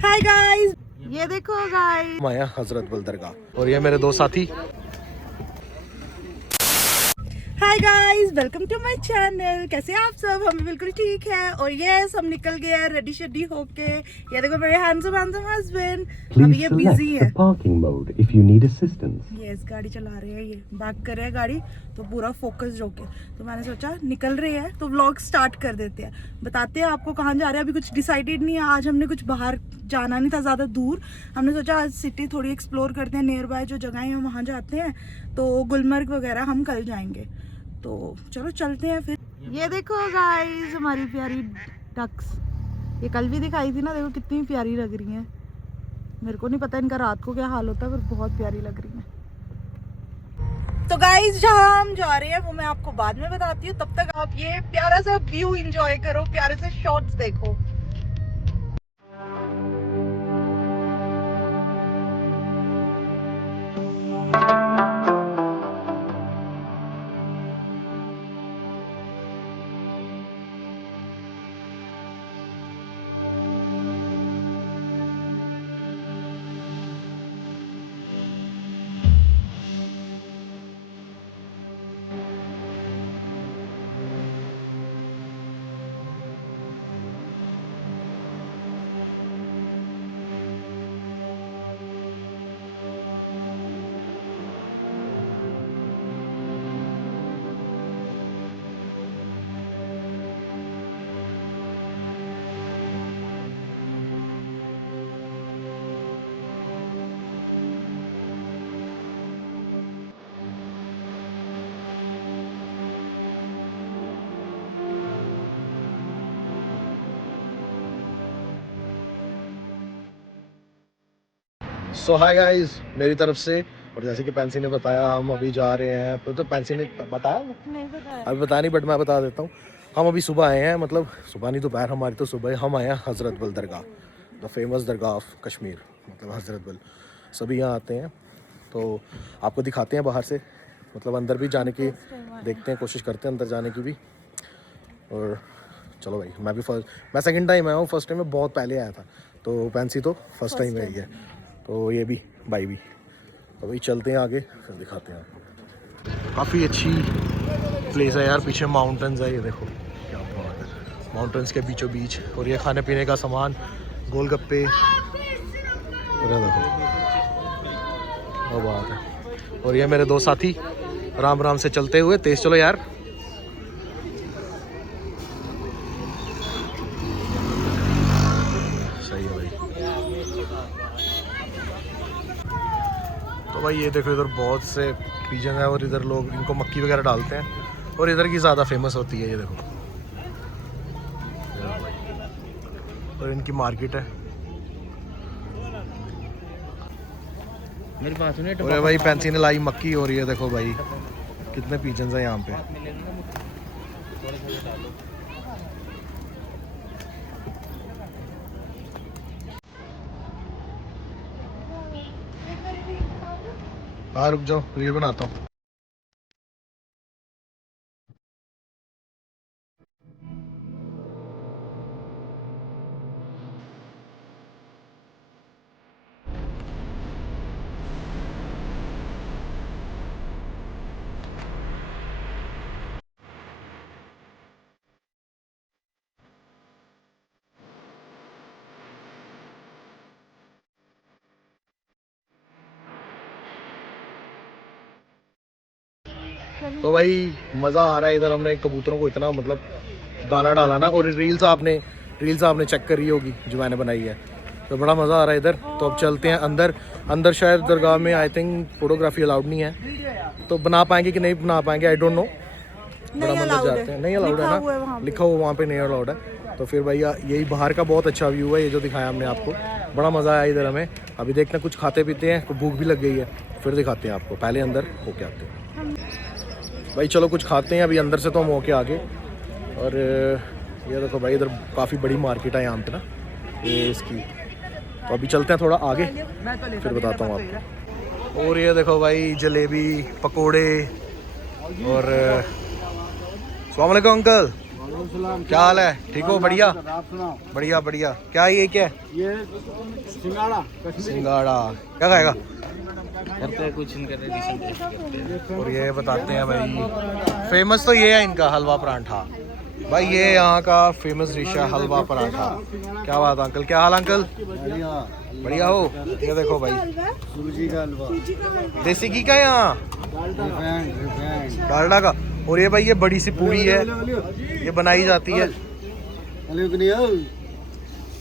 Hi guys, ये देखो guys, माया हजरत बल दरगाह और ये मेरे दो साथी। Hi guys, welcome to my channel. कैसे हैं आप सब? हम बिल्कुल ठीक है। और यस, हम निकल गए हैं रेडी शेडी होके। ये देखो मेरे हैंडसम हस्बैंड, अभी ये बिजी है। Parking mode if you need assistance. Yes, गाड़ी चला रहे हैं, ये बैक कर रहे हैं गाड़ी, तो पूरा फोकस होके। तो मैंने सोचा निकल रहे हैं तो व्लॉग स्टार्ट कर देते हैं, बताते हैं आपको कहाँ जा रहे हैं। अभी कुछ डिसाइडेड नहीं है, आज हमने कुछ बाहर जाना नहीं था ज़्यादा दूर। हमने सोचा आज सिटी थोड़ी एक्सप्लोर करते हैं, नियर बाय जो जगह है वहाँ जाते हैं। तो गुलमर्ग वगैरह हम कल जाएंगे, तो चलो चलते हैं फिर। ये देखो गाइस, हमारी प्यारी डक्स, ये कल भी दिखाई थी ना, देखो कितनी प्यारी लग रही हैं। मेरे को नहीं पता इनका रात को क्या हाल होता है, पर बहुत प्यारी लग रही है। तो गाइस, जहाँ हम जा रहे हैं वो मैं आपको बाद में बताती हूँ। तब तक आप ये प्यारा सा व्यू एंजॉय करो, प्यारे से शॉट्स देखो। सो हाय गाइस मेरी तरफ से। और जैसे कि पेंसी ने बताया, हम अभी जा रहे हैं। तो पेंसी ने बताया नहीं बताया अभी बता नहीं, बट मैं बता देता हूँ। हम अभी सुबह आए हैं, मतलब सुबह नहीं दोपहर, हमारी तो सुबह। हम आए हैं हजरत बल दरगाह, the famous dargah of Kashmir, मतलब हजरत बल। सभी यहाँ आते हैं, तो आपको दिखाते हैं बाहर से, मतलब अंदर भी जाने की देखते हैं, कोशिश करते हैं अंदर जाने की भी। और चलो भाई, मैं सेकंड टाइम आया हूँ, फर्स्ट टाइम मैं बहुत पहले आया था। तो पेंसी तो फर्स्ट टाइम आई है, तो ये भी भाई भी। तो भाई चलते हैं आगे, फिर दिखाते हैं आपको। काफ़ी अच्छी प्लेस है यार, पीछे माउंटेन्स है, ये देखो क्या बात है, माउंटेन्स के बीचों बीच। और ये खाने पीने का सामान, गोलगप्पे, और ये देखो क्या बात है। और ये मेरे दो साथी आराम आराम से चलते हुए, तेज चलो यार। सही है भाई। तो भाई ये देखो, इधर बहुत से पिजन है और इधर लोग इनको मक्की वगैरह डालते हैं, और इधर की ज़्यादा फेमस होती है, ये देखो। और इनकी मार्केट है। मेरी बात सुनिए। और भाई पेंसी ने लाई मक्की, और ये देखो भाई कितने पिजन हैं यहाँ पे। हाँ रुक जाओ, रील बनाता हूँ। तो भाई मज़ा आ रहा है इधर। हमने कबूतरों को इतना मतलब दाना डाला ना, और रील्स आपने चेक करी होगी जो मैंने बनाई है, तो बड़ा मज़ा आ रहा है इधर। तो अब चलते हैं अंदर शायद दरगाह में आई थिंक फोटोग्राफी अलाउड नहीं है, तो बना पाएंगे कि नहीं बना पाएंगे आई डोंट नो। बड़ा मंदिर जाते हैं, नहीं अलाउड है ना, लिखा हुआ वहाँ पे नहीं अलाउड है। तो फिर भैया यही बाहर का बहुत अच्छा व्यू है, ये जो दिखाया हमने आपको, बड़ा मज़ा आया इधर हमें। अभी देखते हैं, कुछ खाते पीते हैं, भूख भी लग गई है, फिर दिखाते हैं आपको। पहले अंदर होके आते हैं भाई, चलो कुछ खाते हैं अभी अंदर से, तो हम होके आगे। और ये देखो भाई, इधर काफ़ी बड़ी मार्केट है यहाँ पे ना, ये इसकी। तो अभी चलते हैं थोड़ा आगे, फिर बताता हूँ आपको। और ये देखो भाई, जलेबी, पकोड़े, और अस्सलाम वालेकुम अंकल। क्या हाल है? ठीक हो? बढ़िया आप सुनाओ। बढ़िया बढ़िया। क्या ये क्या है? ये सिंगाड़ा सिंगाड़ा। क्या खाएगा? करते हैं कुछ नहीं कर रहे, डिश टेस्ट करते हैं। और ये बताते हैं भाई, फेमस तो ये है इनका हलवा पराठा भाई। ये यहाँ का फेमस डिश है हलवा पराठा। क्या बात अंकल, क्या हाल अंकल? बढ़िया हो? ये देखो भाई, सूजी का हलवा, देसी घी का यहाँ रिफाइंड डालडा का। और ये भाई ये बड़ी सी पूड़ी है, ये बनाई जाती है।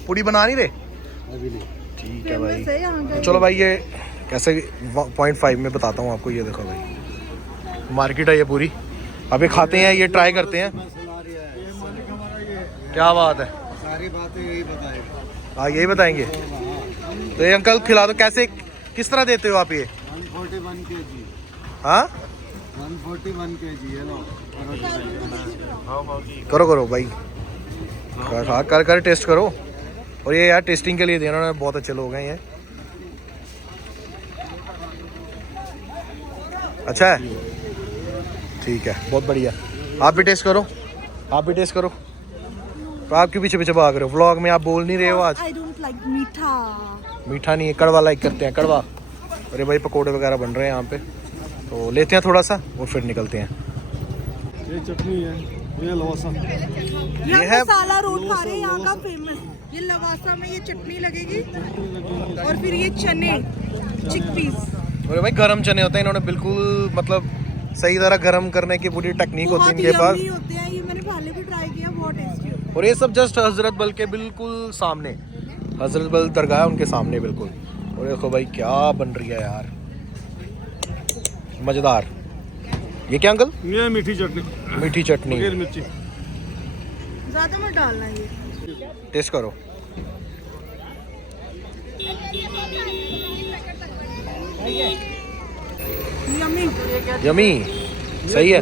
पूड़ी बना नहीं रहे? अभी नहीं। ठीक है भाई। फेमस है यहाँ का। तो चलो भाई, ये कैसे 0.5 में बताता हूँ आपको। ये देखो भाई, मार्केट है ये पूरी। अभी खाते हैं, ये ट्राई करते हैं। क्या बात है? सारी बातें यही बताएगा। हाँ, यही बताएंगे। तो ये अंकल खिला दो। कैसे, किस तरह देते हो आप ये? 141 kg। हाँ, 141 kg है लो। करो करो भाई, खा कर कर टेस्ट करो। और ये यार टेस्टिंग के लिए दिया उन्होंने, बहुत अच्छे लोग हैं ये। अच्छा है, ठीक है, बहुत बढ़िया। आप भी टेस्ट करो, आप भी टेस्ट करो। तो आप क्यों पीछे पीछे भाग रहे हो? व्लॉग में आप बोल नहीं रहे हो आज? I don't like मीठा। मीठा नहीं है, कड़वा लाइक करते हैं, कड़वा। अरे भाई पकोड़े वगैरह बन रहे हैं यहाँ पे, तो लेते हैं थोड़ा सा और फिर निकलते हैं। ये चटनी है, ये लौसा। यहाँ है मसाला रोट खा रहे हैं यहाँ का फेमस। ये लवासा में ये चटनी लगेगी और फिर ये चने, चिकपीस। अरे भाई गरम चने होते हैं, इन्होंने बिल्कुल मतलब सही तरह गरम करने की पूरी टेक्निक होती है इनके पास। यम्मी होते हैं ये, मैंने पहले भी ट्राई किया, बहुत टेस्टी होता है। और ये सब जस्ट हजरत बल के बिल्कुल सामने, हजरत बल दरगाह है उनके सामने बिल्कुल। और देखो भाई क्या बन रही है यार, मजेदार। ये क्या अंकल? ये मीठी चटनी, मीठी चटनी। बगैर मिर्ची। ज्यादा मत डालना ये। टेस्ट करो। यम्मी। यमी, सही है,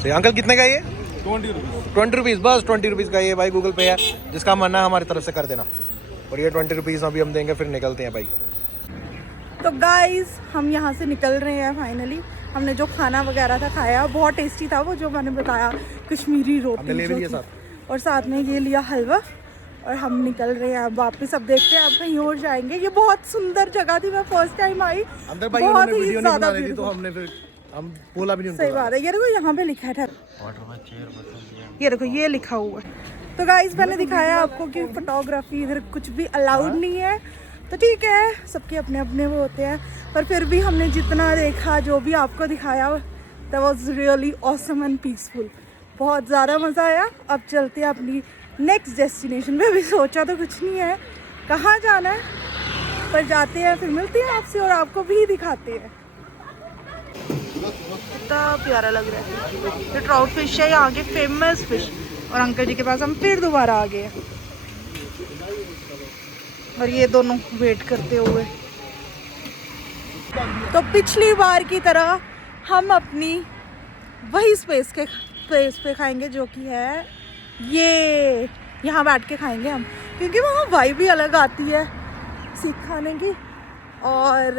सही। अंकल कितने का ये? 20 रुपीज़। 20 रुपीज़, बस 20 रुपीज़ का ये भाई गूगल पे है, जिसका मन है हमारी तरफ से कर देना। और ये 20 रुपीज़ अभी हम देंगे, फिर निकलते हैं भाई। तो गाइस हम यहाँ से निकल रहे हैं फाइनली। हमने जो खाना वगैरह था खाया, बहुत टेस्टी था वो जो मैंने बताया, कश्मीरी हमने ले भी रोटी लिया जो साथ। थी। और साथ में ये लिया हलवा। और हम निकल रहे हैं अब वापस। अब देखते हैं अब कहीं और जाएंगे। ये बहुत सुंदर जगह थी, मैं फर्स्ट टाइम आई। अंदर भाई बहुत उन्होंने ही वीडियो नहीं ज्यादा बना रही थी, तो beautiful। हमने फिर हम बोला भी नहीं सही उनको। बात है। ये देखो यहाँ पे लिखा है, ये देखो ये लिखा हुआ है। तो गाइस मैंने दिखाया आपको कि फोटोग्राफी इधर कुछ भी अलाउड नहीं है, तो ठीक है, सबके अपने अपने वो होते हैं। पर फिर भी हमने जितना देखा, जो भी आपको दिखाया, that was really awesome and peaceful. बहुत ज़्यादा मज़ा आया। अब चलते हैं अपनी नेक्स्ट डेस्टिनेशन पे। अभी सोचा तो कुछ नहीं है कहाँ जाना है, पर जाते हैं, फिर मिलते हैं आपसे और आपको भी दिखाते हैं। कितना प्यारा लग रहा है। ये ट्राउट फिश है यहाँ के फेमस फिश। और अंकल जी के पास हम फिर दोबारा आ गए हैं। और ये दोनों वेट करते हुए। तो पिछली बार की तरह हम अपनी वही स्पेस पे खाएंगे, जो कि है ये, यहाँ बैठ के खाएंगे हम, क्योंकि वहाँ वाइब भी अलग आती है सीख खाने की। और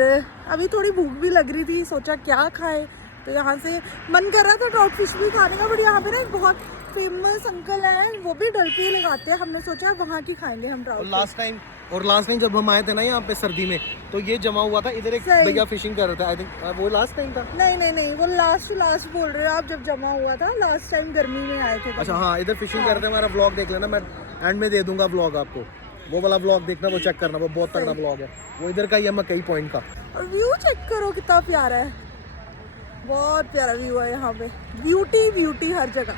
अभी थोड़ी भूख भी लग रही थी, सोचा क्या खाए, तो यहाँ से मन कर रहा था ट्राउट फिश भी खाने का। बट यहाँ पे ना एक बहुत फेमस अंकल है, वो भी डल पे लगाते हैं। हमने सोचा वहाँ की खाएंगे हम ट्राउट। लास्ट टाइम जब हम आए थे ना यहाँ पे सर्दी में, तो ये जमा हुआ था इधर, एक सही। भैया फिशिंग कर रहे थे। आई थिंक वो लास्ट टाइम था। नहीं, वो लास्ट बोल रहे हो आप, जब जमा हुआ था लास्ट टाइम गर्मी में आए थे। अच्छा हाँ, इधर फिशिंग कर रहे थे। हमारा ब्लॉग देख लेना, मैं एंड में दे दूंगा ब्लॉग आपको। वो वाला ब्लॉग देखना, वो चेक करना, वो बहुत तगड़ा ब्लॉग है। वो इधर का ही है, मकई पॉइंट का। और व्यू चेक करो कितना प्यारा है, बहुत प्यारा व्यू है यहाँ पे। ब्यूटी हर जगह।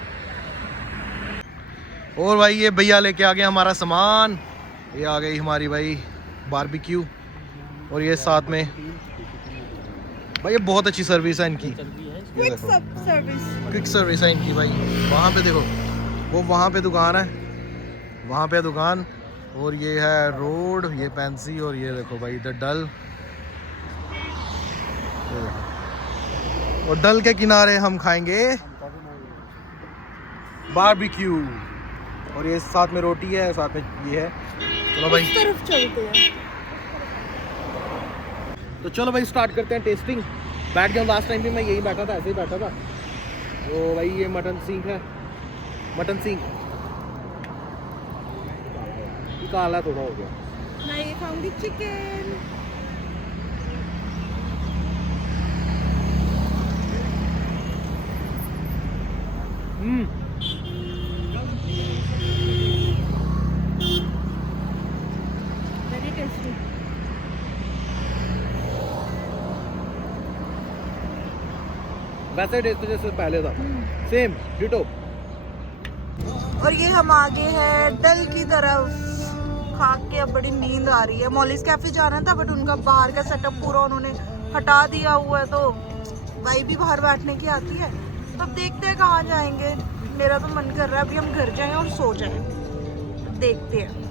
और भाई ये भैया लेके आ गए हमारा सामान। ये आ गई हमारी भाई बारबेक्यू। और ये साथ में भाई, ये बहुत अच्छी सर्विस है इनकी। ये देखो, सर्विस। क्विक सर्विस है इनकी भाई। वहाँ पे देखो, वो वहाँ पे दुकान है, वहाँ पे दुकान। और ये है रोड, ये पेंसी। और ये देखो भाई इधर डल। ये देखो। और डल के किनारे हम खाएंगे बारबेक्यू। और ये साथ में रोटी है, साथ में ये है। चलो भाई इस तरफ चलते हैं। तो चलो भाई स्टार्ट करते हैं टेस्टिंग। बैठ गया, लास्ट टाइम भी मैं यही बैठा था, ऐसे ही बैठा था। तो भाई ये मटन सीख है, मटन सीख। काला थोड़ा हो गया। मैं ये खाऊंगी चिकन। Very tasty. वैसे टेस्ट जैसे पहले था, सेम डिटो। और ये हम आगे हैं डल की तरफ। खा के अब बड़ी नींद आ रही है। मॉलिस कैफे जाना था बट उनका बाहर का सेटअप पूरा उन्होंने हटा दिया हुआ है, तो भाई भी बाहर बैठने की आती है। तो अब देखते हैं कहाँ जाएंगे। मेरा तो मन कर रहा है अभी हम घर जाएं और सो जाएं। देखते हैं।